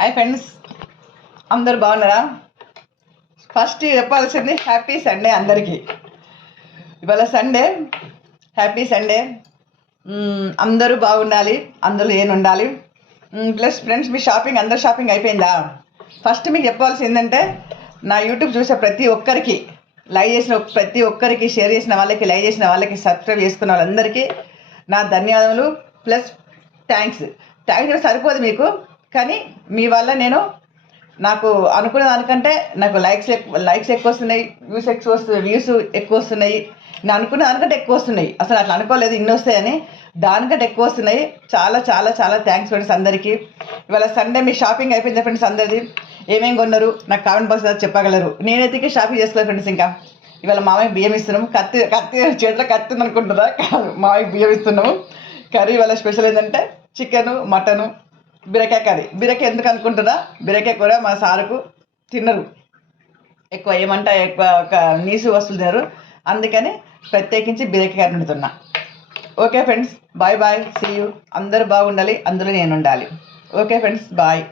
Hi friends, అందరు బాగున్నారా? First చెప్పాల్సింది హ్యాపీ సండే అందరికీ. ఇవాళ సండే, హ్యాపీ సండే. అందరూ బాగుండాలి, అందరూ ఉండాలి. ప్లస్ ఫ్రెండ్స్, మీ షాపింగ్, అందరు షాపింగ్ అయిపోయిందా? ఫస్ట్ మీకు చెప్పాల్సింది ఏంటంటే, నా యూట్యూబ్ చూసే ప్రతి ఒక్కరికి, లైక్ చేసిన ప్రతి ఒక్కరికి, షేర్ చేసిన వాళ్ళకి, లైక్ చేసిన వాళ్ళకి, సబ్స్క్రైబ్ చేసుకున్న వాళ్ళందరికీ నా ధన్యవాదములు. ప్లస్ థ్యాంక్స్ సరిపోదు మీకు, కానీ మీ వల్ల నాకు అనుకున్న దానికంటే నాకు లైక్స్ ఎక్కువ వస్తున్నాయి, వ్యూస్ ఎక్కువ వస్తున్నాయి. నేను అనుకున్న దానికంటే ఎక్కువ వస్తున్నాయి. అసలు అట్లా అనుకోలేదు ఇన్ని వస్తాయని, దానికంటే ఎక్కువ వస్తున్నాయి. చాలా చాలా చాలా థ్యాంక్స్ ఫ్రెండ్స్ అందరికీ. ఇవాళ సండే మీ షాపింగ్ అయిపోయింది ఫ్రెండ్స్ అందరిది. ఏమేమి కొన్నారు నాకు కామెంట్ బాక్స్ చెప్పగలరు. నేనైతే షాపింగ్ చేసుకోలేదు ఫ్రెండ్స్. ఇంకా ఇవాళ మామయ్య బియ్యం ఇస్తున్నాము. కత్తి చేతిలో కత్తి ఉంది అనుకుంటుందా? కాదు, మామయ్య బియ్యం ఇస్తున్నాము. కర్రీ ఇవాళ స్పెషల్ ఏంటంటే చికెను, మటను, బీరకాయ కర్రీ. బీరకాయ ఎందుకు అనుకుంటున్నా, బీరకాయ కూర మా సారుకు తినరు ఎక్కువ, ఎక్కువ నీసు వస్తువులు తినరు. అందుకని ప్రత్యేకించి బీరకాయ కర్రీ వండుతున్నా. Okay friends, bye bye, see you. అందరూ బాగుండాలి, అందులో నేను ఉండాలి. Okay friends, bye.